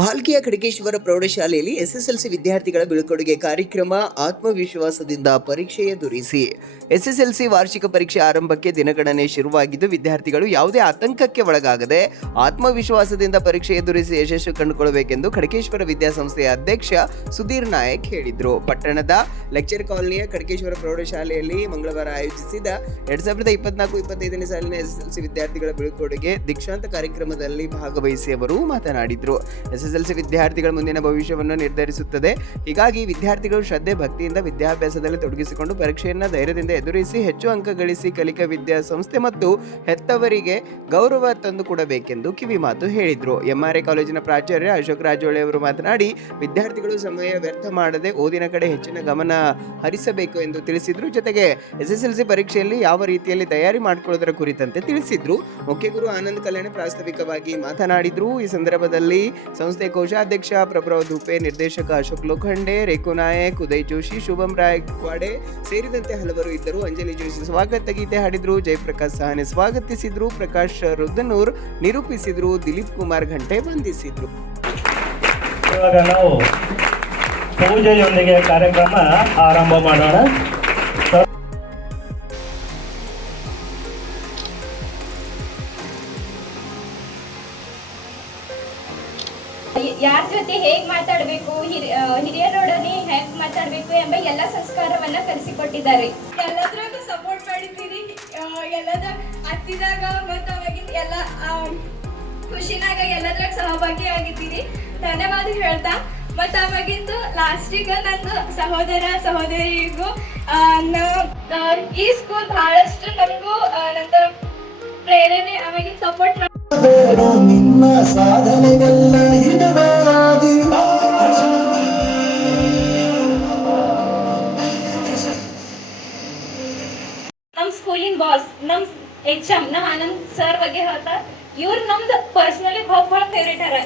ಭಾಲ್ಕಿಯ ಖಡಗೇಶ್ವರ ಪ್ರೌಢಶಾಲೆಯಲ್ಲಿ ಎಸ್ಎಸ್ಎಲ್ಸಿ ವಿದ್ಯಾರ್ಥಿಗಳ ಬೀಳ್ಕೊಡುಗೆ ಕಾರ್ಯಕ್ರಮ ಆತ್ಮವಿಶ್ವಾಸದಿಂದ ಪರೀಕ್ಷೆ ಎದುರಿಸಿ. ಎಸ್ಎಸ್ಎಲ್ಸಿ ವಾರ್ಷಿಕ ಪರೀಕ್ಷೆ ಆರಂಭಕ್ಕೆ ದಿನಗಣನೆ ಶುರುವಾಗಿದ್ದು, ವಿದ್ಯಾರ್ಥಿಗಳು ಯಾವುದೇ ಆತಂಕಕ್ಕೆ ಒಳಗಾಗದೆ ಆತ್ಮವಿಶ್ವಾಸದಿಂದ ಪರೀಕ್ಷೆ ಎದುರಿಸಿ ಯಶಸ್ಸು ಕಂಡುಕೊಳ್ಳಬೇಕೆಂದು ಖಡಗೇಶ್ವರ ವಿದ್ಯಾಸಂಸ್ಥೆಯ ಅಧ್ಯಕ್ಷ ಸುಧೀರ್ ನಾಯಕ್ ಹೇಳಿದರು. ಪಟ್ಟಣದ ಲೆಕ್ಚರ್ ಕಾಲನಿಯ ಖಡಗೇಶ್ವರ ಪ್ರೌಢಶಾಲೆಯಲ್ಲಿ ಮಂಗಳವಾರ ಆಯೋಜಿಸಿದ ಎರಡ್ ಸಾವಿರದ ಇಪ್ಪತ್ನಾಲ್ಕು ಇಪ್ಪತ್ತೈದನೇ ಸಾಲಿನ ಎಸ್ಎಸ್ಎಲ್ಸಿ ವಿದ್ಯಾರ್ಥಿಗಳ ಬೀಳ್ಕೊಡುಗೆ ದೀಕ್ಷಾಂತ ಕಾರ್ಯಕ್ರಮದಲ್ಲಿ ಭಾಗವಹಿಸಿ ಅವರು ಮಾತನಾಡಿದರು. ಎಸ್ಎಸ್ಎಲ್ಸಿ ವಿದ್ಯಾರ್ಥಿಗಳ ಮುಂದಿನ ಭವಿಷ್ಯವನ್ನು ನಿರ್ಧರಿಸುತ್ತದೆ. ಹೀಗಾಗಿ ವಿದ್ಯಾರ್ಥಿಗಳು ಶ್ರದ್ಧೆ, ಭಕ್ತಿಯಿಂದ ವಿದ್ಯಾಭ್ಯಾಸದಲ್ಲಿ ತೊಡಗಿಸಿಕೊಂಡು ಪರೀಕ್ಷೆಯನ್ನು ಧೈರ್ಯದಿಂದ ಎದುರಿಸಿ ಹೆಚ್ಚು ಅಂಕ ಗಳಿಸಿ ಕಲಿಕಾ ವಿದ್ಯಾಸಂಸ್ಥೆ ಮತ್ತು ಹೆತ್ತವರಿಗೆ ಗೌರವ ತಂದು ಕೊಡಬೇಕೆಂದು ಕಿವಿಮಾತು ಹೇಳಿದರು. ಎಂಆರ್ಎ ಕಾಲೇಜಿನ ಪ್ರಾಚಾರ್ಯ ಅಶೋಕ್ ರಾಜೋಳೆ ಅವರು ಮಾತನಾಡಿ, ವಿದ್ಯಾರ್ಥಿಗಳು ಸಮಯ ವ್ಯರ್ಥ ಮಾಡದೆ ಓದಿನ ಕಡೆ ಹೆಚ್ಚಿನ ಗಮನ ಹರಿಸಬೇಕು ಎಂದು ತಿಳಿಸಿದರು. ಜೊತೆಗೆ ಎಸ್ಎಸ್ಎಲ್ಸಿ ಪರೀಕ್ಷೆಯಲ್ಲಿ ಯಾವ ರೀತಿಯಲ್ಲಿ ತಯಾರಿ ಮಾಡಿಕೊಳ್ಳುವುದರ ಕುರಿತಂತೆ ತಿಳಿಸಿದರು. ಮುಖ್ಯಗುರು ಆನಂದ್ ಕಲ್ಯಾಣ ಪ್ರಾಸ್ತಾವಿಕವಾಗಿ ಮಾತನಾಡಿದ್ರು. ಈ ಸಂದರ್ಭದಲ್ಲಿ ಸಂಸ್ಥೆ ಕೋಶಾಧ್ಯಕ್ಷ ಪ್ರಭುರಾವ್ ಧೂಪೆ, ನಿರ್ದೇಶಕ ಅಶೋಕ್ ಲೋಖಂಡೆ, ರೇಖು ನಾಯಕ್, ಉದಯ್ ಜೋಶಿ, ಶುಭಂ ರಾಯ್ ಕ್ವಾಡೆ ಸೇರಿದಂತೆ ಹಲವರು ಇದ್ದರು. ಅಂಜಲಿ ಜೋಶಿ ಸ್ವಾಗತ ಗೀತೆ ಹಾಡಿದ್ರು, ಜಯಪ್ರಕಾಶ್ ಸಹನೆ ಸ್ವಾಗತಿಸಿದ್ರು, ಪ್ರಕಾಶ್ ರುದ್ದನೂರ್ ನಿರೂಪಿಸಿದ್ರು, ದಿಲೀಪ್ ಕುಮಾರ್ ಘಂಟೆ ಬಂಧಿಸಿದ್ರು ಪೂಜೆಯೊಂದಿಗೆ ಕಾರ್ಯಕ್ರಮ ಆರಂಭ ಮಾಡೋಣ. ಯಾರ ಜೊತೆ ಹೇಗ್ ಮಾತಾಡ್ಬೇಕು ಹಿರಿಯರೊಡನೆ ಹೇಗ್ ಮಾತಾಡ್ಬೇಕು ಎಂಬ ಎಲ್ಲಾ ಸಂಸ್ಕಾರವನ್ನ ಕಲಿಸಿಕೊಟ್ಟಿದ್ದಾರೆ. ಎಲ್ಲದ್ರಾಗ ಸಪೋರ್ಟ್ ಮಾಡಿದ್ದೀರಿ ಆ, ಎಲ್ಲದ ಹತ್ತಿದಾಗ ಮತ್ತು ಅವಾಗಿಂದ ಎಲ್ಲ ಆ, ಖುಷಿನಾಗ ಎಲ್ಲದ್ರಾಗ ಸಹಭಾಗಿ ಆಗಿದ್ದೀರಿ ಧನ್ಯವಾದ ಹೇಳ್ತಾ. ಮತ್ತ ಅವಾಗಿಂದು ಲಾಸ್ಟಿಗೆ ನಂದು ಸಹೋದರ ಸಹೋದರಿಗೂ ಆ, ನ- ಆ, ಈ ಸ್ಕೂಲ್ ಬಹಳಷ್ಟು ನಮಗೂ ನಂತರ ಪ್ರೇರಣೆ ಅವಾಗಿನ ಸಪೋರ್ಟ್ ಮಾಡಿ ನಿನ್ನ ಸಾಧನೆಗೆಲ್ಲ ಇವ್ರು ನಮ್ದು ಪರ್ಸನಲಿ ಬಹಳ ಬಹಳ ಫೇವ್ರೇಟ್ ಅರ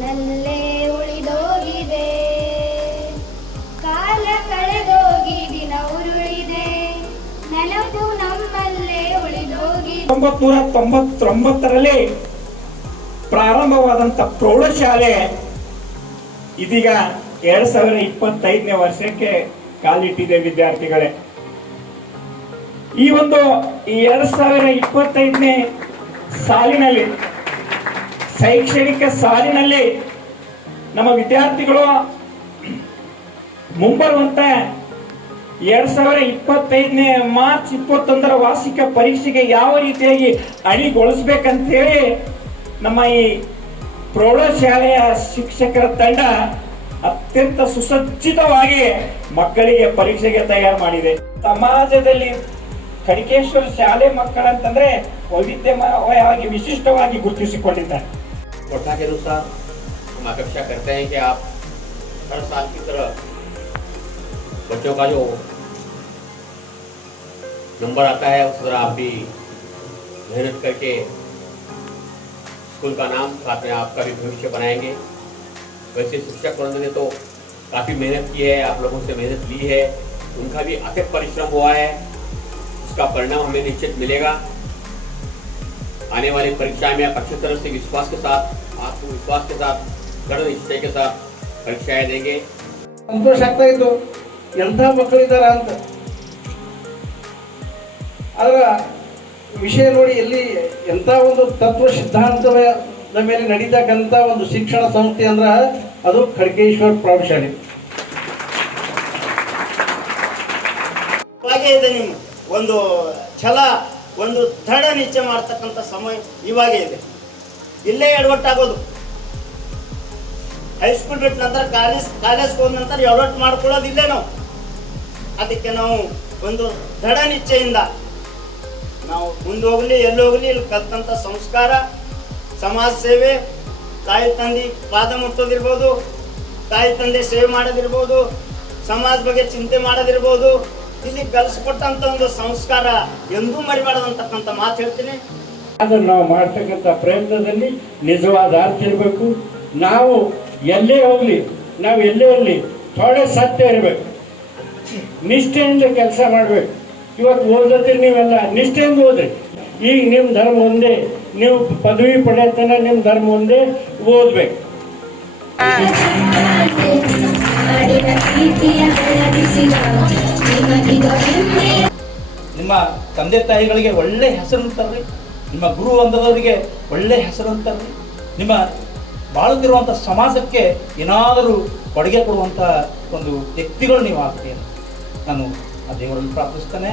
ನನ್ನಲ್ಲೇ ಉಳಿದೋಗಿದೆ. ಕಾಲ ಕಳೆದೋಗಿ ದಿನ ಉರುಳಿದೆ. ನೆನಪು ನಮ್ಮಲ್ಲೇ ಉಳಿದೋಗಿದೆ ಒಂಬತ್ನೂರ ತೊಂಬತ್ತೊಂಬತ್ತರಲ್ಲಿ ಪ್ರಾರಂಭವಾದಂಥ ಪ್ರೌಢಶಾಲೆ ಇದೀಗ ಎರಡ್ ಸಾವಿರ ಇಪ್ಪತ್ತೈದನೇ ವರ್ಷಕ್ಕೆ ಕಾಲಿಟ್ಟಿದೆ ವಿದ್ಯಾರ್ಥಿಗಳೇ. ಈ ಒಂದು ಎರಡ್ ಸಾವಿರ ಇಪ್ಪತ್ತೈದನೇ ಸಾಲಿನಲ್ಲಿ, ಶೈಕ್ಷಣಿಕ ಸಾಲಿನಲ್ಲಿ ನಮ್ಮ ವಿದ್ಯಾರ್ಥಿಗಳು ಮುಂಬರುವಂತ ಎರಡ್ ಸಾವಿರ ಇಪ್ಪತ್ತೈದನೇ ಮಾರ್ಚ್ ಇಪ್ಪತ್ತೊಂದರ ವಾರ್ಷಿಕ ಪರೀಕ್ಷೆಗೆ ಯಾವ ರೀತಿಯಾಗಿ ಅಣಿಗೊಳಿಸ್ಬೇಕಂತೇಳಿ ನಮ್ಮ ಈ ಪ್ರೌಢಶಾಲೆಯ ಶಿಕ್ಷಕರ ತಂಡ ಅತ್ಯಂತ ಸುಸಜ್ಜಿತವಾಗಿ ಮಕ್ಕಳಿಗೆ ಪರೀಕ್ಷೆಗೆ ತಯಾರು ಮಾಡಿದೆ ಸಮಾಜದಲ್ಲಿ ಖಡಿಕೇಶ್ವರ ಶಾಲೆ ಮಕ್ಕಳಂತಂದ್ರೆ ವೈವಿಧ್ಯಮಯವಾಗಿ ವಿಶಿಷ್ಟವಾಗಿ ಗುರುತಿಸಿಕೊಂಡಿದ್ದಾರೆ कोठा के अनुसार हम अपेक्षा करते हैं कि आप हर साल की तरह बच्चों का जो नंबर आता है उस तरह आप भी मेहनत करके स्कूल का नाम साथ में आपका भी भविष्य बनाएंगे वैसे शिक्षक वृंद ने तो काफ़ी मेहनत की है आप लोगों से मेहनत ली है उनका भी अत्यंत परिश्रम हुआ है उसका परिणाम हमें निश्चित मिलेगा आने वाली परीक्षा में आप अच्छी तरह से विश्वास के साथ आत्मविश्वास के साथ दृढ़ निश्चय के साथ परीक्षाएं देंगे ಸಂತೋಷ ಆಗ್ತಾ ಇತ್ತು ಎಂಥ ಮಕ್ಕಳಿದ್ದಾರ ಅಂತ ಅದರ ವಿಷಯ ನೋಡಿ ಎಲ್ಲಿ ಎಂಥ ಒಂದು ತತ್ವ ಸಿದ್ಧಾಂತದ ಮೇಲೆ ನಡೀತಕ್ಕಂಥ ಒಂದು ಶಿಕ್ಷಣ ಸಂಸ್ಥೆ ಅಂದ್ರೆ ಅದು ಖಡ್ಗೇಶ್ವರ್ ಪ್ರೌಢಶಾಲೆ ಇದೆ ಒಂದು ಛಲ, ಒಂದು ದೃಢ ನಿಶ್ಚಯ ಮಾಡ್ತಕ್ಕಂಥ ಸಮಯ ಇವಾಗೇ ಇದೆ. ಇಲ್ಲೇ ಎಡವಟ್ಟಾಗೋದು. ಹೈಸ್ಕೂಲ್ ಬಿಟ್ಟ ನಂತರ ಕಾಲೇಜ್ ಕಾಲೇಜ್ಗೆ ಹೋದ ನಂತರ ಎಡವಟ್ಟು ಮಾಡ್ಕೊಳ್ಳೋದು ಇಲ್ಲೇ ನಾವು. ಅದಕ್ಕೆ ನಾವು ಒಂದು ದೃಢ ನಿಶ್ಚಯಿಂದ ನಾವು ಮುಂದೆ ಹೋಗಲಿ, ಎಲ್ಲಿ ಹೋಗಲಿ, ಇಲ್ಲಿ ಕಲ್ತಂಥ ಸಂಸ್ಕಾರ, ಸಮಾಜ ಸೇವೆ, ತಾಯಿ ತಂದೆ ಪಾದ ಮುಟ್ಟೋದಿರ್ಬೋದು, ತಾಯಿ ತಂದೆ ಸೇವೆ ಮಾಡೋದಿರ್ಬೋದು, ಸಮಾಜ ಬಗ್ಗೆ ಚಿಂತೆ ಮಾಡೋದಿರ್ಬೋದು, ಇಲ್ಲಿ ಕಲಿಸ್ಕೊಟ್ಟಂತ ಒಂದು ಸಂಸ್ಕಾರ ಎಂದೂ ಮರಿಬಾರ್ದಂತಕ್ಕಂಥ ಮಾತು ಹೇಳ್ತೀನಿ. ಅದನ್ನು ನಾವು ಮಾಡ್ತಕ್ಕಂಥ ಪ್ರಯತ್ನದಲ್ಲಿ ನಿಜವಾದ ಅರ್ಥ ಇರಬೇಕು. ನಾವು ಎಲ್ಲೇ ಹೋಗ್ಲಿ, ನಾವು ಎಲ್ಲೇ ಇರಲಿ ಥೋಡೆ ಸತ್ಯ ಇರಬೇಕು. ನಿಷ್ಠೆಯಿಂದ ಕೆಲಸ ಮಾಡಬೇಕು. ಇವತ್ತು ಓದತ್ತೀರಿ ನೀವೆಲ್ಲ ನಿಷ್ಠೆಯಿಂದ ಓದ್ರಿ ಈಗ ನಿಮ್ಮ ಧರ್ಮ ಒಂದೇ, ನೀವು ಪದವಿ ಪಡೆಯತನ ನಿಮ್ಮ ಧರ್ಮ ಒಂದೇ, ಓದ್ಬೇಕು. ನಿಮ್ಮ ತಂದೆ ತಾಯಿಗಳಿಗೆ ಒಳ್ಳೆ ಹೆಸರು ಅಂತಾರ್ರಿ ನಿಮ್ಮ ಗುರು ಅಂದದವರಿಗೆ ಒಳ್ಳೆ ಹೆಸರು ಅಂತಾರ್ರಿ ನಿಮ್ಮ ಬಾಳುತ್ತಿರುವಂಥ ಸಮಾಜಕ್ಕೆ ಏನಾದರೂ ಕೊಡುಗೆ ಕೊಡುವಂಥ ಒಂದು ವ್ಯಕ್ತಿಗಳು ನೀವು ಆಗ್ತೀರ. ನಾನು ಆ ದೇವರಲ್ಲಿ ಪ್ರಾರ್ಥಿಸ್ತಾನೆ.